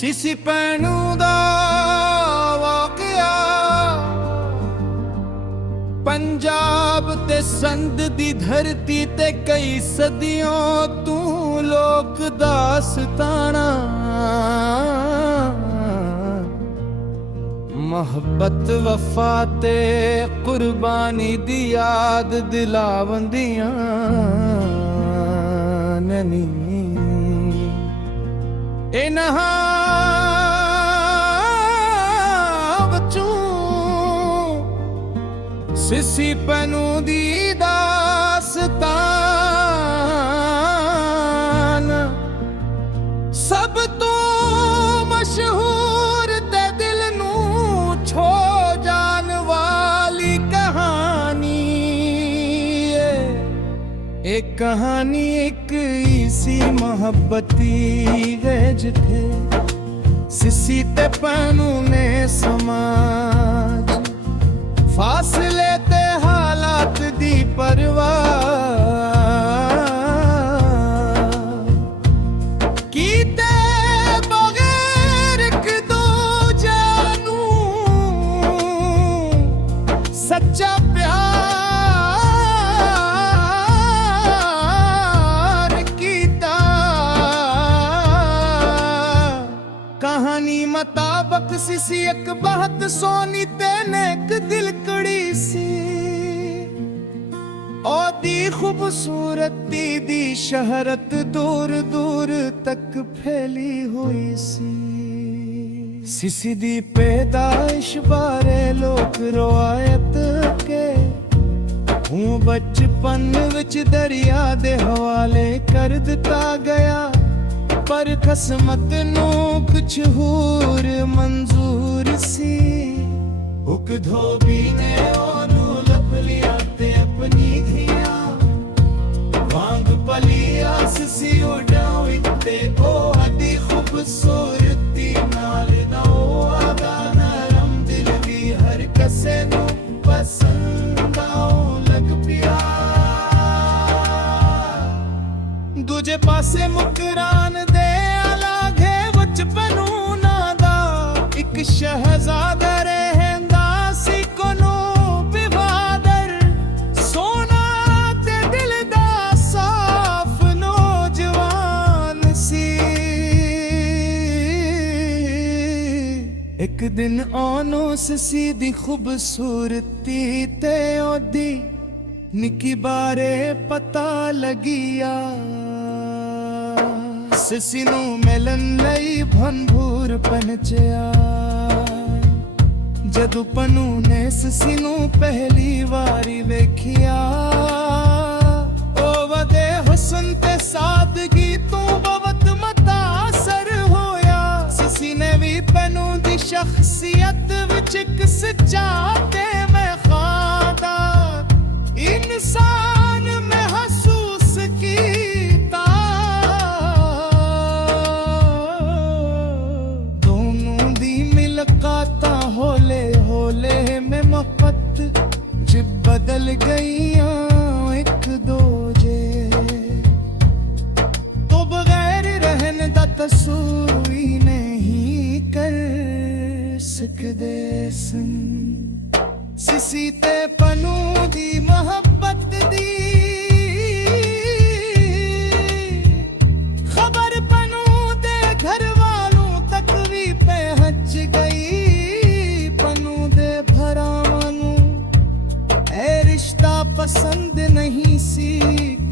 ਸਿਸੀ ਪੈਣੂ ਦਾ ਵਾਕਿਆ ਪੰਜਾਬ ਤੇ ਸੰਦ ਦੀ ਧਰਤੀ ਤੇ ਕਈ ਸਦੀਆਂ ਤੂੰ ਲੋਕ ਦਾਸਤਾਨਾ ਮੁਹੱਬਤ ਵਫਾ ਤੇ ਕੁਰਬਾਨੀ ਦੀ ਯਾਦ ਦਿਲਾਵੰਦੀਆਂ ਨਨੀ ਇਨਹਾਂ ਸਿਸੀ ਪੈਨੂ ਦੀ ਦਾਸਤਾਨ ਸਭ ਤੋਂ ਮਸ਼ਹੂਰ ਤੇ ਦਿਲ ਨੂੰ ਛੋ ਜਾਣ ਵਾਲੀ ਕਹਾਣੀ ਇਹ ਕਹਾਣੀ ਇੱਕ ਇਸੀ ਮੁਹੱਬਤੀ ਗਏ ਜਿੱਥੇ ਸਿਸੀ ਤੇ ਪੈਨੂ ਨੇ ਸਮਾਜ फासले ते हालात दी परवाह कीते बगैर एक दो जानू सच्चा प्यार कीता कहानी मुताबक सिसी एक बहुत सोनी तेने एक दिल ओदी खूबसूरती दी शहरत दूर दूर तक फैली हुई सी सिसी दी पैदाइश बारे लोग रवायत के हूँ बचपन विच दरिया दे हवाले कर दिता गया पर किस्मत नू कुछ होर मंजूर सी हुक धोबी ने ओनू लभ लिया ते अपनी धिया वांग पलिया सिसी उड़ाओ इत्ते ओ अदी खूबसूरती नाल ना ओ आगा नरम दिल भी हर कसे नू पसंद आओ लग पिया दूजे पासे मुकरान दे अलागे बचपनू ना दा एक शहजादा एक दिन ओनू सिसी दी खूबसूरती ते ओदी निकी बारे पता लगिया सिसी नू मिलन लई भनभूर पहुंचिया जदू पनू ने सिसी नू पहली वारी वेखिया ओ वदे हुस्न ते सादगी तू बहुत मुतासर होया सिसी ने भी पनू दी शख्सियत विच एक सच्चा ते मैं खादा इंसान महसूस कीता दोनों दी मिलकाता होले होले में मोहब्बत जिब बदल गईयां एक दूजे तो बगैर रहन दा तसूर भी नहीं कर सकदे सन सिसी ते पनू दी मोहब्बत दी खबर पनू दे घर वालों तक भी पहुंच गई पनू दे भरावां नू ए रिश्ता पसंद नहीं सी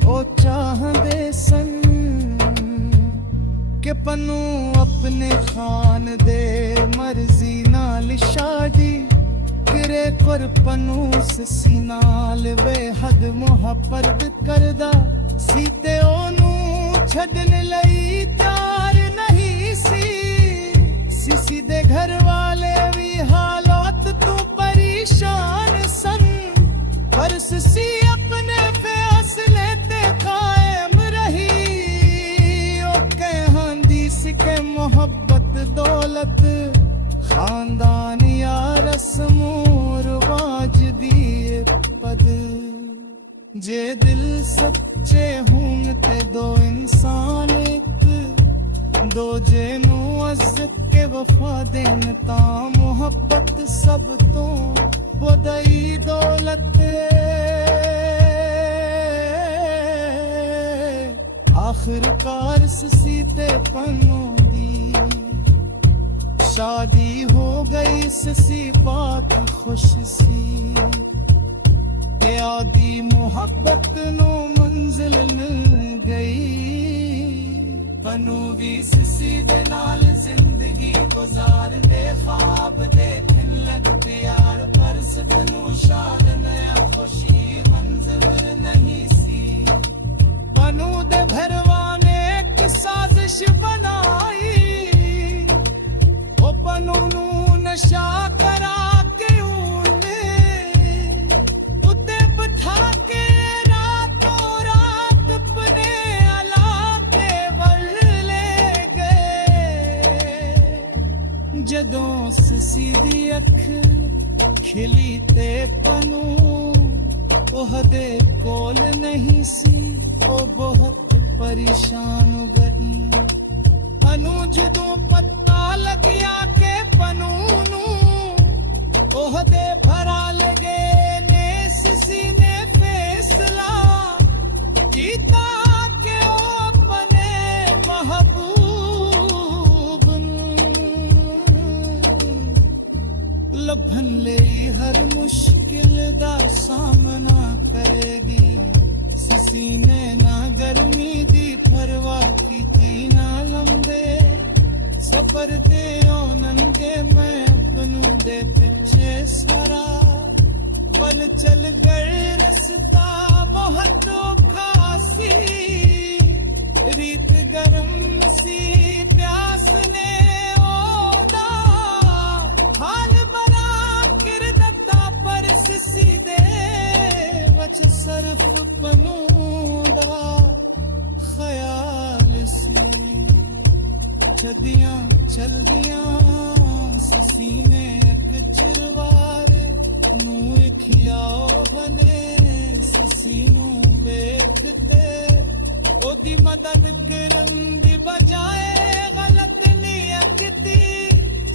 ओ चाहदे सन के पनू अपने खान दे मर्जी नाल शादी करे कर पनू सिसी नाल बेहद मुहब्बत करदा सीते ओनू छड्डन लई त्यार नहीं सी सिसी दे घर वाले भी हालात तू परेशान सन पर सिसी अपने फैसले ते कायम रही ओ कहंदी सी के मोहब्बत दौलत खानदान या रस्म रिवाज दी पद जे दिल सच्चे हों ते दो इंसान एक दो जे नू अज़्ज़त ਵਫਾ ਦੇਣ ਤਾਂ ਮੁਹੱਬਤ ਸਭ ਤੋਂ ਵਧਈ ਦੌਲਤ ਆਖਿਰਕਾਰ ਸੱਸੀ ਤੇ ਪੰਨੂ ਦੀ ਸ਼ਾਦੀ ਹੋ ਗਈ ਸੱਸੀ ਬਾਤ ਖੁਸ਼ ਸੀ ਆਦੀ ਮੁਹੱਬਤ ਨੂੰ ਮੰਜ਼ਿਲ ਮਿਲ ਗਈ ਬਨੂ ਵੀ ਸੱਸੀ ਦੇ ਨਾਲ ਜ਼ਿੰਦਗੀ ਗੁਜ਼ਾਰਦੇ ख्वाब ਦੇਖਣ ਲੱਗ ਪਿਆਰ ਪਰ ਸਭਨੂੰ ਸ਼ਾਦ ਨया खुशी मंजर नहीं सी बनू दे भरवा ने एक साजिश बनाई ओ बनू नू नशा करा के ऊने उते बिठा के रातों रात अपने इलाके वल ले गए जदों ससी दी अख खिली ते बनू ਉਹਦੇ ਕੋਲ ਨਹੀਂ ਸੀ ਉਹ ਬਹੁਤ ਪਰੇਸ਼ਾਨ ਗਈ ਪਨੂ ਜਦੋਂ ਪਤਾ ਲੱਗਿਆ ਕਿ ਪਨੂ ਨੂੰ ਉਹਦੇ ਭਰਾ ਲਗੇ ਨੇ ਸੱਸੀ ਨੇ ਫੈਸਲਾ ਕੀਤਾ ਕਿ ਉਹ ਆਪਣੇ ਮਹਬੂਬ ਲੱਭਣ ਲਈ ਹਰ ਮੁਸ਼ਕਿਲ ਦਾ ਸਾਹਮਣਾ करेगी ससी ने ना गर्मी दी परवाह की ना लंबे सफर ते नंगे मैं अपनू दे पिछे सारा बल चल गए रस्ता बहुत खासी रीत गरम सी प्यास ने ओदा हाल बरा किर दत्ता पर ससी दे सरफ बनूंदा ख्याल सी चदियां चलदियां ससी ने एक चरवारे नू खियाओ बने ससी नू वेखते ओदी मदद करन दी बजाए गलत नियत दी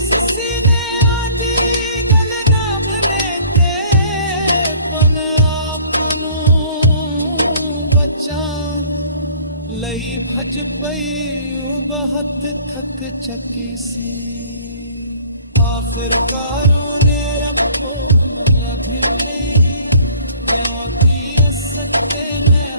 ससी ने आदी गल ना मने ते पन ਲਈ ਭਜ ਪਈ ਉਹ ਬਹੁਤ ਥੱਕ ਚੱਕੀ ਸੀ ਆਖਿਰਕਾਰ ਉਹਨੇ ਰੱਬੋ ਲੱਭ ਲਈ ਪਿਆਰ ਦੀ ਅਸਤ ਤੇ ਮੈਂ